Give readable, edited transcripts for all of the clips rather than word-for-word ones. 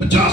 50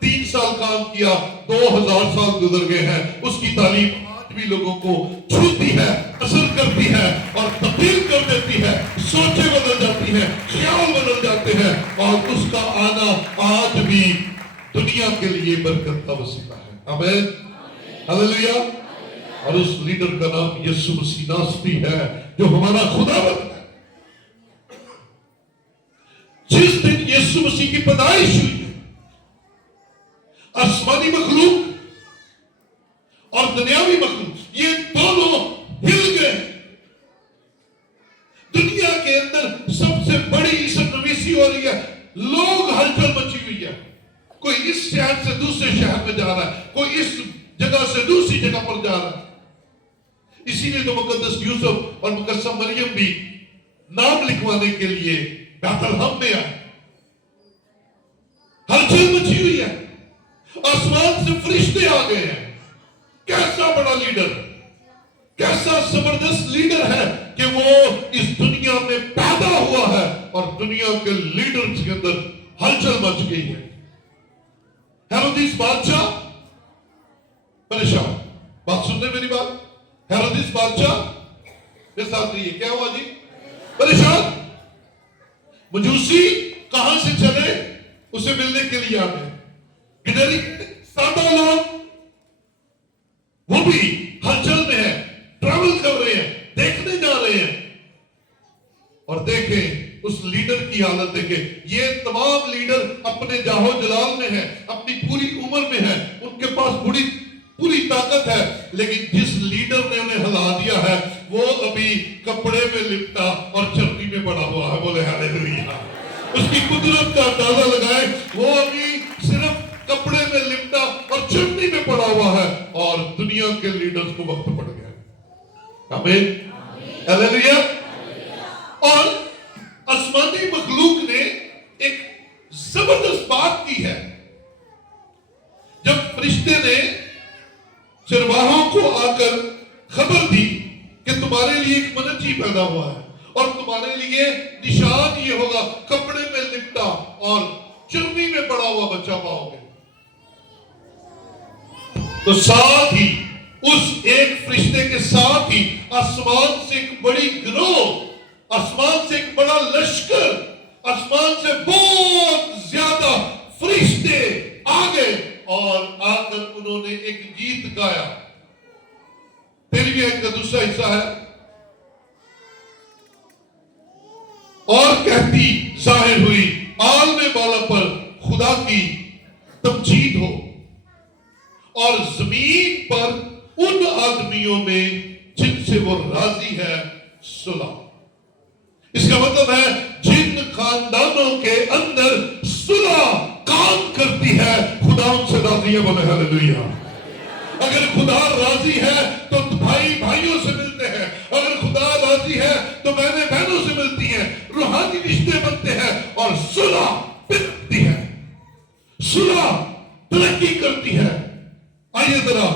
3 سال کام کیا، 2000 سال گزر گئے ہیں، اس کی تعلیم آج بھی لوگوں کو چھوتی ہے، اثر کرتی ہے اور تبدیل کر دیتی ہے، سوچیں بدل جاتی ہیں، خیال بدل جاتے ہیں، اور اس کا آنا آج بھی دنیا کے لیے برکت کا وسیلہ ہے۔ آمین، ہاللیلویہ۔ اور اس لیڈر کا نام یسوع مسیح ناصری ہے جو ہمارا خداوند ہے۔ جس دن یسوع مسیح کی پیدائش ہوئی ہے، آسمانی مخلوق اور دنیاوی مخلوق یہ دونوں ہل گئے۔ دنیا کے اندر سب سے بڑی عیسیٰ نویسی ہو رہی ہے، لوگ ہلچل مچی ہوئی ہے، کوئی اس شہر سے دوسرے شہر میں جا رہا ہے، کوئی اس جگہ سے دوسری جگہ پر جا رہا ہے۔ اسی لیے تو مقدس یوسف اور مقدسہ مریم بھی نام لکھوانے کے لیے بیت لحم میں آئے۔ ہلچل مچی ہوئی ہے، آسمان سے فرشتے آ گئے ہیں۔ کیسا بڑا لیڈر، کیسا زبردست لیڈر ہے کہ وہ اس دنیا میں پیدا ہوا ہے، اور دنیا کے لیڈرز کے اندر ہلچل مچ گئی ہے۔ ہیرودیس بادشاہ پریشان، بات سننے میری بات، ہیرودیس بادشاہ میرے ساتھ رہیے، کیا ہوا جی؟ پریشان۔ مجوسی کہاں سے چلے اسے ملنے کے لیے آ گئے، گدری سادہ لوگ وہ بھی ہلچل میں ہیں، ٹریول کر رہے ہیں، دیکھنے جا رہے ہیں۔ اور دیکھیں اس لیڈر کی حالت دیکھیں، یہ تمام لیڈر اپنے جاہو جلال میں ہیں، اپنی پوری عمر میں ہیں، ان کے پاس پوری طاقت ہے، لیکن جس لیڈر نے انہیں ہلا دیا ہے وہ ابھی کپڑے میں لپٹا اور چرنی میں پڑا ہوا ہے۔ بولے ہاللیلویہ۔ اس کی قدرت کا اندازہ لگائے، وہ ابھی صرف کپڑے میں لپٹا اور چرنی میں پڑا ہوا ہے، اور دنیا کے لیڈرز کو وقت پڑ گیا۔ آمین، ہاللیلویہ۔ اور آسمانی مخلوق نے ایک زبردست بات کی ہے، جب فرشتے نے چرواہوں کو آ کر خبر دی کہ تمہارے لیے ایک منجی پیدا ہوا ہے، اور تمہارے لیے نشان یہ ہوگا، کپڑے میں لپٹا اور چرنی میں پڑا ہوا بچہ پاؤ گے۔ تو ساتھ ہی اس ایک فرشتے کے ساتھ ہی آسمان سے ایک بڑی گروہ، آسمان سے ایک بڑا لشکر، آسمان سے بہت زیادہ فرشتے آ گئے، اور آ کر انہوں نے ایک گیت گایا۔ تیرہویں آیت کا دوسرا حصہ ہے، اور کہتی ظاہر ہوئی عالم بالا پر خدا کی تمجید ہو، اور زمین پر ان آدمیوں میں جن سے وہ راضی ہے صلح۔ اس کا مطلب ہے جن خاندانوں کے اندر صلح کام کرتی ہے، خدا ان سے راضی ہے۔ بولے ہاللیلویہ۔ اگر خدا راضی ہے تو بھائی بھائیوں سے ملتے ہیں، اگر خدا راضی ہے تو بہنیں بہنوں سے ملتی ہیں، روحانی رشتے بنتے ہیں، اور صلح بنتی ہے، صلح ترقی کرتی ہے۔ آئیے ذرا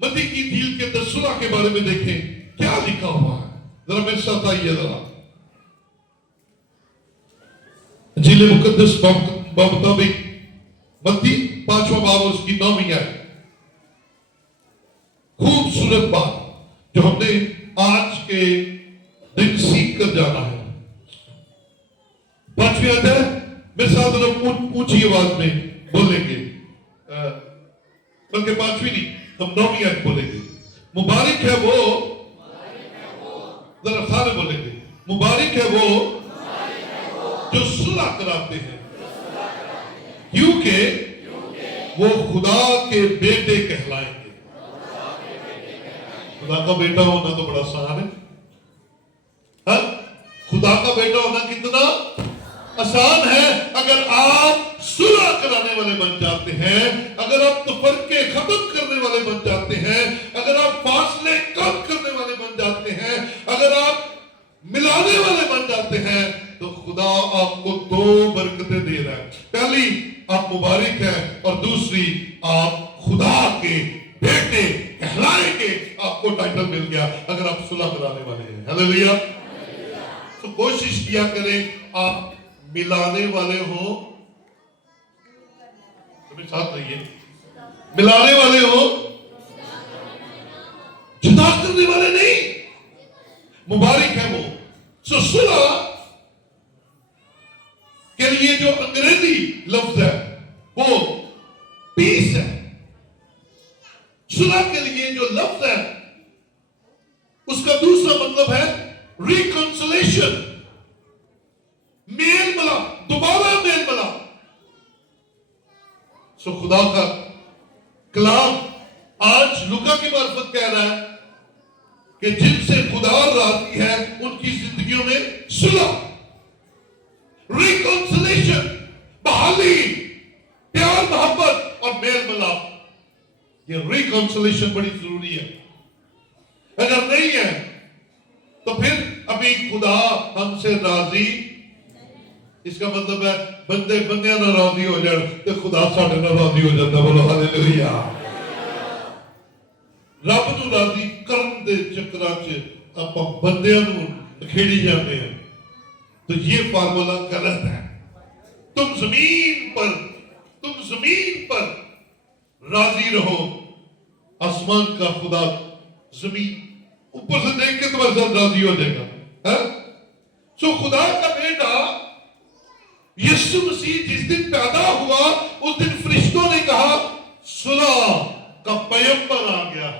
متی کی انجیل کے اندر صلح کے بارے میں دیکھیں کیا لکھا ہوا ہے، ذرا میرے ساتھ آئیے ذرا۔ انجیل مقدس مطابق متی 5واں باب اور اس کی 9ویں آیت، خوبصورت بات جو ہم نے آج کے دن سیکھ کر جانا ہے۔ 5ویں آیت ہے، میرے ساتھ لوگ اونچی آواز میں بولیں گے، بلکہ 5ویں نہیں، ہم 9ویں آیت بولیں گے۔ مبارک ہے وہ، ذرا سارے بولیں گے، مبارک ہے وہ جو صلح کراتے ہیں، کیونکہ وہ خدا کے بیٹے کہلائیں گے۔ خدا کا بیٹا ہونا تو بڑا آسان ہے، ہاں؟ خدا کا بیٹا ہونا کتنا آسان ہے اگر آپ صلح کرانے والے بن جاتے ہیں، اگر آپ تفرقے ختم کرنے والے بن جاتے ہیں، اگر آپ فاصلے کم کرنے والے بن جاتے ہیں، اگر آپ ملانے والے بن جاتے ہیں، تو خدا آپ کو 2 برکتیں دے رہا ہے۔ پہلی آپ مبارک ہیں، اور دوسری آپ خدا کے بیٹے کہلائیں گے، آپ کو ٹائٹل مل گیا اگر آپ صلح کرانے والے ہیں۔ ہاللیلویہ۔ تو کوشش کیا کریں آپ ملانے والے ہوں میرے ساتھ رہیے، ملانے والے ہو، جدا کرنے والے نہیں، مبارک ہے وہ. سو صلح کے لیے جو انگریزی لفظ ہے وہ پیس ہے. صلح کے لیے جو لفظ ہے اس کا دوسرا مطلب ہے ریکنسلیشن، میل ملا، دوبارہ میل ملا. سو خدا کا کلام آج لوکا کی معرفت کہہ رہا ہے کہ جن سے خدا راضی ہے ان کی زندگیوں میں صلح، ریکنسلیشن، بحالی، پیار محبت اور میل ملاپ. یہ ریکنسلیشن بڑی ضروری ہے. اگر نہیں ہے تو پھر ابھی خدا ہم سے راضی. اس کا مطلب ہے بندے بندیاں نہ راضی ہو جائیں تو خدا ساڈے نہ راضی ہو جاتا. بولو ہالےلویا. رب نو راضی کرن دے چکراں چ اپاں بندیاں نو کھیڑی جاتے ہیں تو یہ فارمولا غلط ہے. تم زمین پر راضی رہو. آسمان کا خدا زمین اوپر سے دیکھ کے تمہارے ساتھ راضی ہو جائے گا. سو خدا کا بیٹا یسوع مسیح جس دن پیدا ہوا اس دن فرشتوں نے کہا صلح کا پیغمبر آ گیا.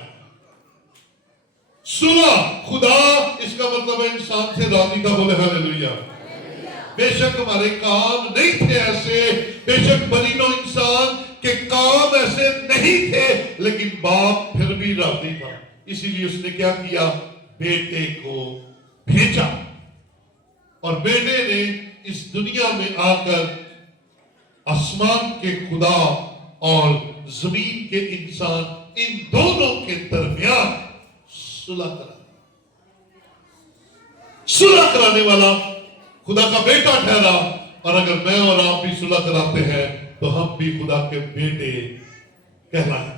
صلح، خدا اس کا مطلب ہے انسان سے راضی تھا. بولے ہالےلویا. بے شک ہمارے کام نہیں تھے ایسے، بے شک بنی نوع انسان کے کام ایسے نہیں تھے، لیکن باپ پھر بھی راضی تھا. اسی لیے اس نے کیا کیا؟ بیٹے کو بھیجا. اور بیٹے نے اس دنیا میں آ کر آسمان کے خدا اور زمین کے انسان ان دونوں کے درمیان صلح کرانے والا خدا کا بیٹا ٹھہرا. اور اگر میں اور آپ بھی صلح کراتے ہیں تو ہم بھی خدا کے بیٹے کہلائیں گے.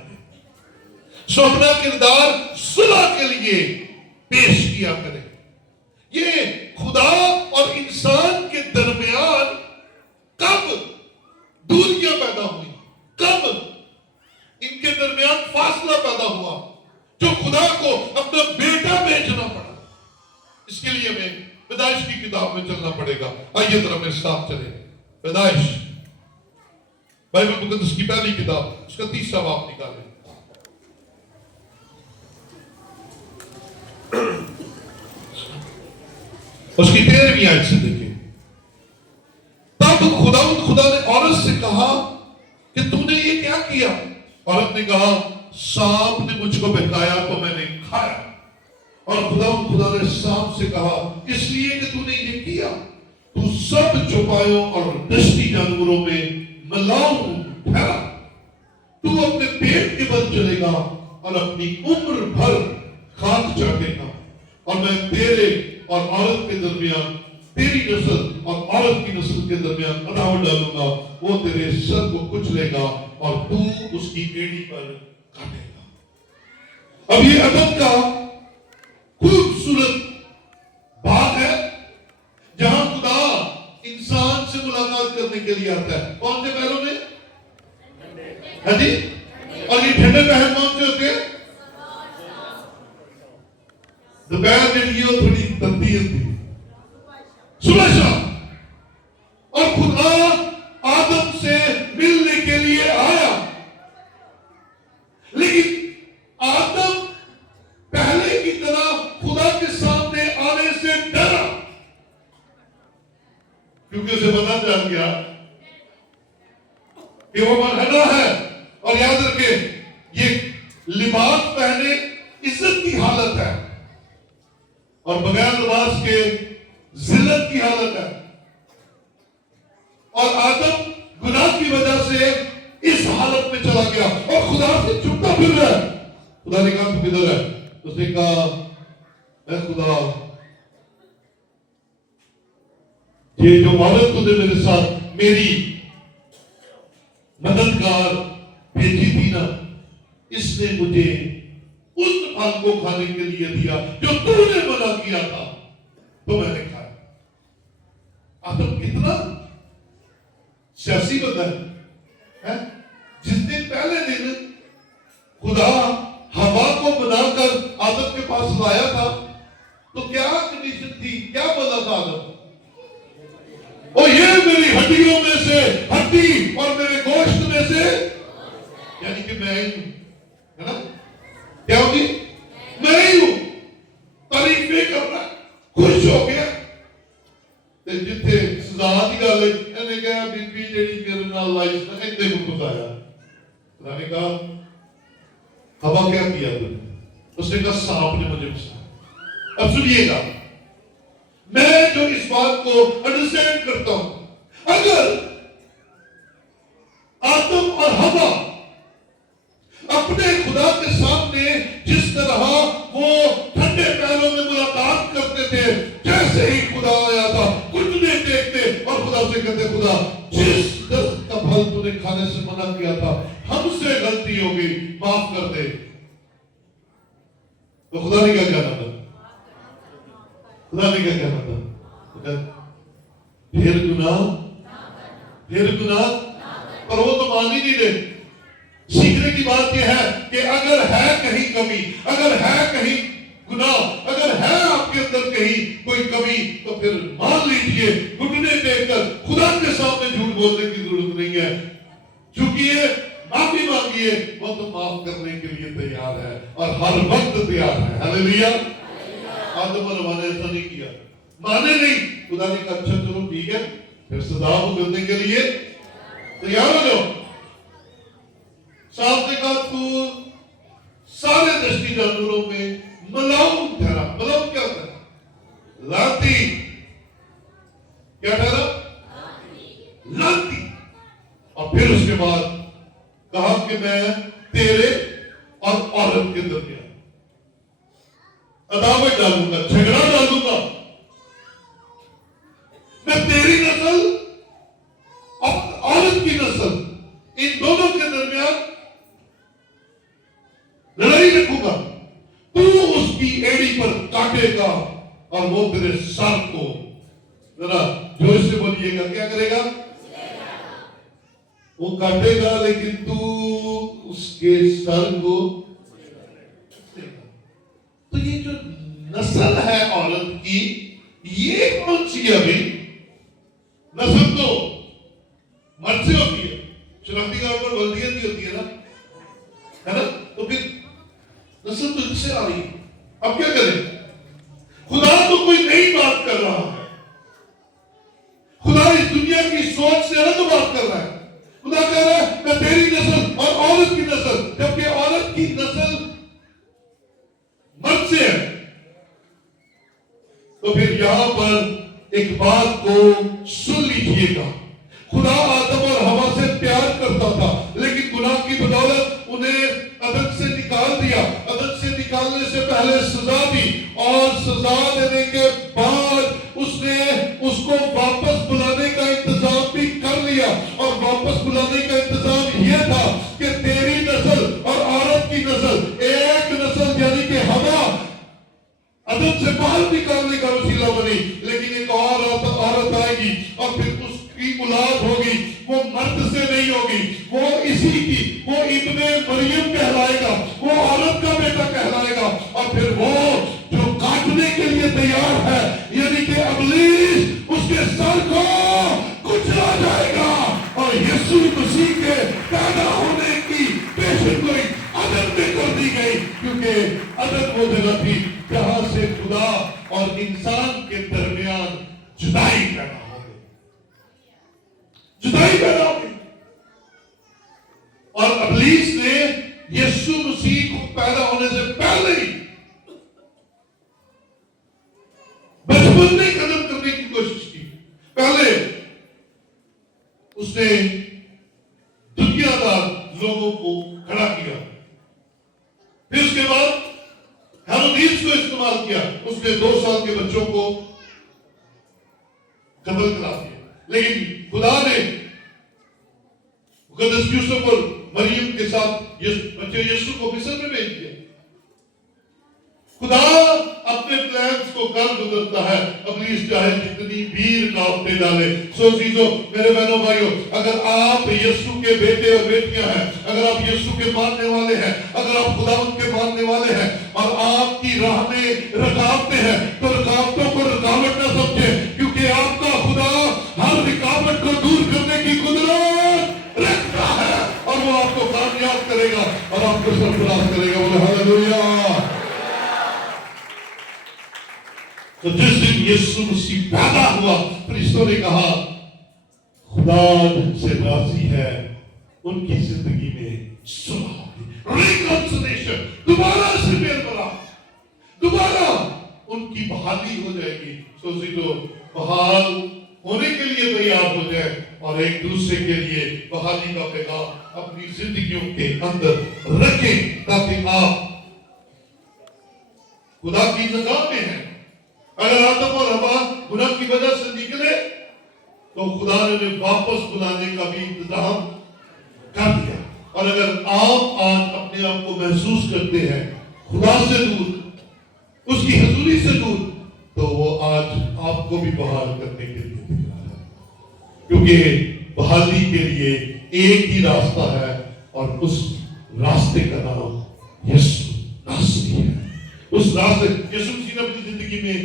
سو اپنا کردار صلح کے لیے پیش کیا کریں. یہ خدا اور انسان کے درمیان کب دوریاں پیدا ہوئی، کب ان کے درمیان فاصلہ پیدا ہوا جو خدا کو اپنا بیٹا بھیجنا پڑا. اس کے لیے ہمیں پیدائش کی کتاب میں چلنا پڑے گا. آئیے ذرا میرے ساتھ چلیں. پیدائش بائبل مقدس کی پہلی کتاب اس کا 30واں باب نکالیں. اس کی 13ویں آیت سے دیکھیں. تب خدا نے عورت سے کہا کہ تو نے یہ کیا کیا؟ عورت نے کہا سانپ نے مجھ کو بہکایا تو میں نے کھایا. اور خدا نے سانپ سے کہا اس لیے کہ تو نے یہ کیا تو سب چوپایوں اور دشتی جانوروں میں ملاؤں ٹھہرا. تو اپنے پیٹ کے بل چلے گا اور اپنی عمر بھر خاک چاٹے گا. اور میں تیرے اور عورت کے درمیان، تیری نسل اور عورت کی نسل کے درمیان عداوت ڈالوں گا. وہ تیرے سر کو کچلے گا اور تو اس کی ایڑی پر کاٹے گا. اب یہ عدم کا خوبصورت بات ہے جہاں خدا انسان سے ملاقات کرنے کے لیے آتا ہے. کون سے پہلوں میں؟ ہاں جی. اور یہ ٹھنڈے پہر کون سے ہوتے ہیں؟ دوپہر میں یہ تھوڑی تبدیل تھی، صبح شام. اور خدا آدم سے ملنے کے لیے آیا، لیکن آدم پہلے کی طرح خدا کے سامنے آنے سے ڈرا کیونکہ اسے پتا چل گیا کہ وہ مرحلہ ہے. اور یاد رکھے یہ لباس پہنے عزت کی حالت ہے اور بغیر لباس کے ذلت کی حالت ہے. اور آدم گناہ کی وجہ سے اس حالت میں چلا گیا اور خدا سے چھپتا پھر رہا ہے. خدا نے کہا تو کدھر ہے؟ اس نے کہا اے خدا یہ جو عورت تو نے میرے ساتھ میری مددگار بھیجی تھی نا، اس نے مجھے اس پھل کو کھانے کے لیے دیا جو تو نے منع کیا تھا تو میں نے کھایا. آدم کتنا سیاسی بندہ ہے. یعنی کہ میں ہی ہوں، ہے نا؟ کیا ہوگی؟ میں ہی ہوں، تعریفیں کر رہا ہے، خوش ہو گیا۔ تے جتھے سزا دی گل ہے، انہیں کہا بی بی جیڑی میرے نال لائی سی نا، اتنے کو بتایا۔ خدا نے کہا ہوا کیا کیا تم نے؟ اس نے کہا سانپ نے مجھے پھنسایا۔ اب سنیے گا، میں جو اس بات کو انڈرسٹینڈ کرتا ہوں، اگر آدم اور ہوا اپنے خدا کے سامنے جس طرح وہ ٹھنڈے پیروں میں ملاقات کرتے تھے، جیسے ہی خدا آیا تھا گھٹنے ٹیکتے اور خدا سے کہتے خدا جس درخت کا پھل تو نے کھانے سے منع کیا تھا، ہم سے غلطی ہو گئی، معاف کر دے۔ تو خدا نے کیا کہنا تھا؟ خدا نے کیا کہنا تھا؟ پھر گناہ، پر وہ تو مان ہی نہیں دے۔ سیکھنے کی بات یہ ہے کہ اگر ہے کہیں کمی، اگر ہے کہیں گناہ، اگر ہے آپ کے اندر کہیں کوئی کمی، تو پھر مان لیجئے، گھٹنے ٹیک کر خدا کے سامنے جھوٹ بولنے کی ضرورت نہیں ہے۔ چونکہ معافی مانگیے، وہ تو معاف کرنے کے لیے تیار ہے اور ہر وقت تیار ہے۔ ہاللیلویا۔ آدم اور ہوا نے ایسا نہیں کیا، مانے نہیں۔ خدا نے کہا اچھا چلو ٹھیک ہے، پھر سزا بھگتنے کے لیے تیار ہو جاؤ۔ صاحب نے کہا تو سارے دشتی جانوروں میں ملاؤن ٹھہرا۔ ملاؤن کیا ہوتا ہے؟ لانتی۔ کیا ٹھہرا؟ لانتی۔ اور پھر اس کے بعد کہا کہ میں تیرے اور عورت کے درمیان عداوت ڈالوں گا، جھگڑا ڈالوں گا۔ میں تیری نسل اور عورت کی نسل، ان دونوں کے درمیان لڑائی رکھوں گا۔ تو اس کی ایڑی پر کاٹے گا اور وہ تیرے سر کو، ذرا جوش سے بولیے گا، کیا کرے گا؟ وہ کاٹے گا، لیکن تو اس کے سر کو۔ تو یہ جو نسل ہے عورت کی، یہ کون سی ہے ابھی؟ نسل تو مرد سے ہوتی ہے، شناختی طور پر ولدیت بھی ہوتی ہے نا، ہے نا؟ تو پھر نسل تو اس سے آ رہی ہے۔ اب کیا کریں؟ خدا تو کوئی نئی بات کر رہا ہے، خدا اس دنیا کی سوچ سے الگ بات کر رہا ہے۔ خدا کہہ رہا ہے میں تیری نسل اور عورت کی نسل، جبکہ عورت کی نسل مرد سے ہے۔ تو پھر یہاں پر ایک بات کو سن لیجئے گا، خدا آدم اور ہوا سے پیار کرتا تھا، لیکن گناہ کی بدولت انہیں عدن سے نکال دیا۔ عدن سے نکالنے سے پہلے سزا دی، اور سزا دینے کے بعد اس نے اس کو واپس بلانے کا انتظام بھی کر لیا۔ اور واپس بلانے کا انتظام یہ تھا کہ تیری نسل اور عورت کی نسل، ایک نسل یعنی کہ ہوا عدن سے باہر نکالنے کا وسیلہ بنی، لیکن ایک اور عورت آئے گی اور پھر اس کی اولاد ہوگی، وہ مرد سے نہیں ہوگی، وہ اسی کی، وہ ابن مریم کہلائے گا، وہ عورت کا بیٹا کہلائے گا، اور پھر وہ جو کاٹنے کے لیے تیار ہے، یعنی کہ ابلیس، اس کے سر کو کچلا جائے گا۔ اور یسوع مسیح کے پیدا ہونے کی پیشن گوئی عدن میں کر دی گئی، کیونکہ عدن وہ جگہ تھی جہاں سے خدا اور انسان کے درمیان جدائی پیدا ہو گئی، جدائی پیدا ہو گئی۔ اور ابلیس نے یسوع مسیح کو پیدا ہونے سے پہلے ہی بچپن میں قدم کرنے کی کوشش کی۔ پہلے اس نے دنیا دار لوگوں کو کھڑا کیا، پھر اس کے بعد ہیرودیس کو استعمال کیا، اس نے 2 سال کے بچوں کو قتل کرا دیا۔ لیکن خدا نے مقدس یوسف اور مریم کے ساتھ بچے یسوع کو مصر میں بھیج دیا۔ خدا اپنے پلانز کو کر گزرتا ہے، ابلیس چاہے جتنی بھیڑ کاٹتے ڈالے۔ سو عزیزو، میرے بہنوں بھائیو، اگر آپ یسوع کے بیٹے اور بیٹیاں ہیں، اگر آپ یسوع کے ماننے والے ہیں، اگر آپ خداوند کے ماننے والے ہیں، اور آپ کی راہ میں رکاوٹیں ہیں، تو رکاوٹوں کو رکاوٹ نہ سمجھیں، کیونکہ آپ کا خدا ہر رکاوٹ کو دور کرنے کی قدرت رکھتا ہے، اور وہ آپ کو کامیاب معاف کرے گا اور آپ کو سرفراز کرے گا. بولے ہاللیلویہ. تو جس دن یسوع مسیح پیدا ہوا فرشتوں نے کہا خدا جن سے راضی ہے ان کی زندگی میں صلح ہوگی, ریکنسلیشن, دوبارہ سے میل ملاپ, دوبارہ ان کی بحالی ہو جائے گی. سوچی تو بحال ہونے کے لیے تیار ہو جائے اور ایک دوسرے کے لیے بحالی کا پیغام اپنی زندگیوں کے اندر رکھیں تاکہ آپ خدا کی نگاہ میں ہیں. اگر آدم اور حوا گناہ کی وجہ سے نکلے تو خدا نے انہیں واپس بلانے کا بھی انتظام کر دیا. اور اگر آپ آج اپنے آپ کو محسوس کرتے ہیں خدا سے دور, اس کی حضوری سے دور, تو وہ آج آپ کو بھی بحال کرنے کے لیے تیار ہے. کیونکہ بحالی کے لیے ایک ہی راستہ ہے اور اس راستے کا نام یسوع ناصری ہے. اس راستے یسوع مسیح نے اپنی زندگی میں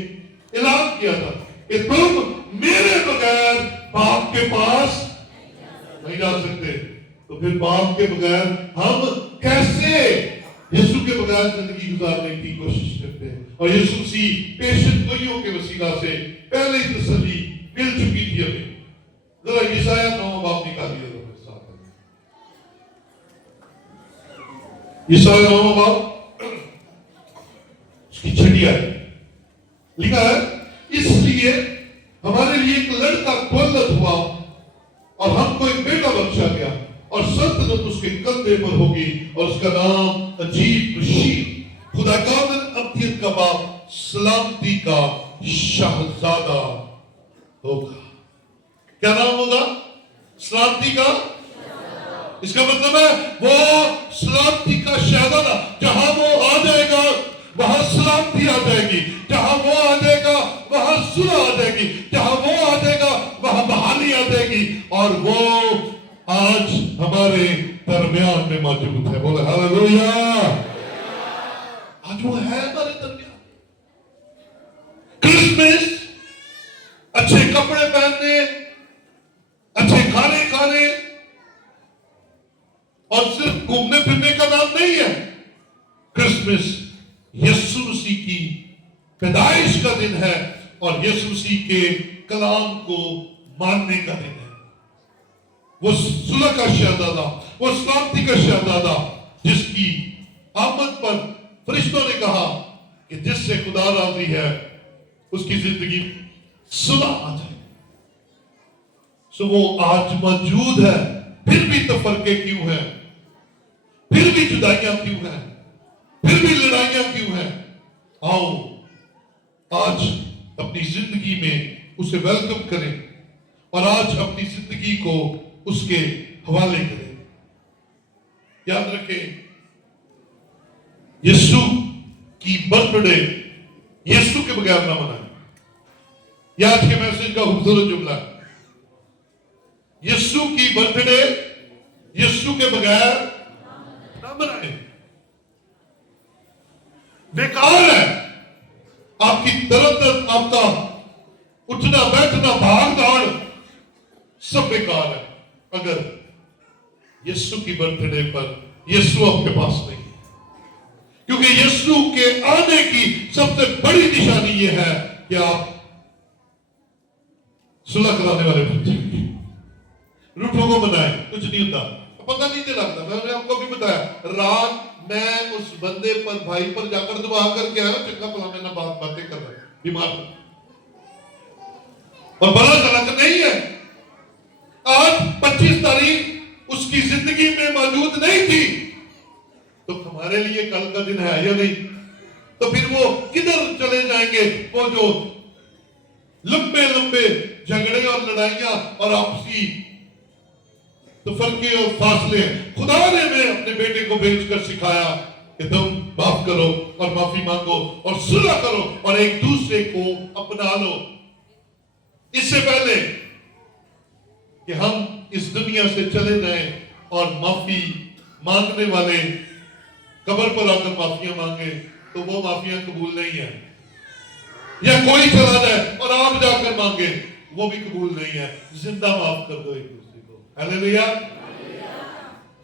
اعلان کیا تھا کہ تم میرے بغیر باپ کے پاس نہیں جا سکتے. تو پھر باپ کے بغیر ہم کیسے یسوع کے بغیر زندگی گزارنے کی کوشش کرتے ہیں؟ اور یسوع مسیح پیشن گوئیوں کے وسیلہ سے پہلے ہی تسلی مل چکی تھی ہمیں. ذرا یسایہ 9 باب نکالیے ذرا میرے ساتھ. یسایہ 9 باب اس کی چھٹی ہے, لکھا ہے اس لیے ہمارے لیے ایک لڑکا مولد ہوا اور ہم کو ایک بیٹا بخشا گیا اور سلطنت اس کے کندھے پر ہوگی اور اس کا نام عجیب بشیر, خدا کامل ابدیت کا باپ, سلامتی کا شہزادہ ہوگا. کیا نام ہوگا؟ سلامتی کا. اس کا مطلب ہے وہ سلامتی کا شہزادہ. جہاں وہ آ جائے گا وہاں سلامتی آ جائے گی, جہاں وہ آ جائے گا وہاں صلح آ جائے گی, جہاں وہ آ جائے گا وہاں بحالی آ جائے گی. اور وہ آج ہمارے درمیان میں موجود ہے. بولے ہاللیلویہ. آج وہ ہے ہمارے درمیان. کرسمس اچھے کپڑے پہننے, اچھے کھانے کھانے اور صرف گھومنے پھرنے کا نام نہیں ہے. کرسمس یسوع مسیح کی پیدائش کا دن ہے اور یسوع مسیح کے کلام کو ماننے کا دن ہے. وہ صلح کا شہزادہ, وہ سلامتی کا شہزادہ جس کی آمد پر فرشتوں نے کہا کہ جس سے خدا راضی ہے اس کی زندگی صلح آ جائے. سو وہ آج موجود ہے. پھر بھی تفرقے کیوں ہیں, پھر بھی جدائیاں کیوں ہیں, پھر بھی لڑائیاں کیوں ہیں؟ آؤ آج اپنی زندگی میں اسے ویلکم کریں اور آج اپنی زندگی کو اس کے حوالے کریں. یاد رکھیں یسوع کی برتھ ڈے یسوع کے بغیر نہ منائیں. یہ آج کے میسج کا خوبصورت جملہ ہے. یسوع کی برتھ ڈے یسوع کے بغیر نہ منائیں. بیکار ہے. آپ کی تردد, آپ کا اٹھنا بیٹھنا بھاگ دوڑ سب بیکار ہے اگر یسوع کی برتھ ڈے پر یسوع آپ کے پاس نہیں ہے. کیونکہ یسوع کے آنے کی سب سے بڑی نشانی یہ ہے کہ آپ صلح کرانے والے بن جائیں گے. روٹوں کو بنائیں, کچھ نہیں ہوتا, پتہ نہیں لگتا. میں نے آپ کو بھی بتایا رات میں اس بندے پر بھائی پر جا کر دعا کر کے آیا, چنگا پلا میں نہ باتیں کر رہا ہے, بیمار اور بڑا طلاق نہیں ہے. آج 25 تاریخ اس کی زندگی میں موجود نہیں تھی تو ہمارے لیے کل کا دن ہے یا نہیں؟ تو پھر وہ کدھر چلے جائیں گے وہ جو لمبے لمبے جھگڑے اور لڑائیاں اور آپسی تفرقے اور فاصلے. خدا نے ہمیں اپنے بیٹے کو بھیج کر سکھایا کہ تم معاف کرو اور معافی مانگو اور صلح کرو اور ایک دوسرے کو اپنا لو. اس سے پہلے کہ ہم اس دنیا سے چلے جائیں اور معافی مانگنے والے قبر پر آ کر معافیاں مانگے تو وہ معافیاں قبول نہیں ہیں. یا کوئی چلا جائے اور آپ جا کر مانگے وہ بھی قبول نہیں ہے. زندہ معاف کر دو ایک دوسرے کو. ہاللیلویہ.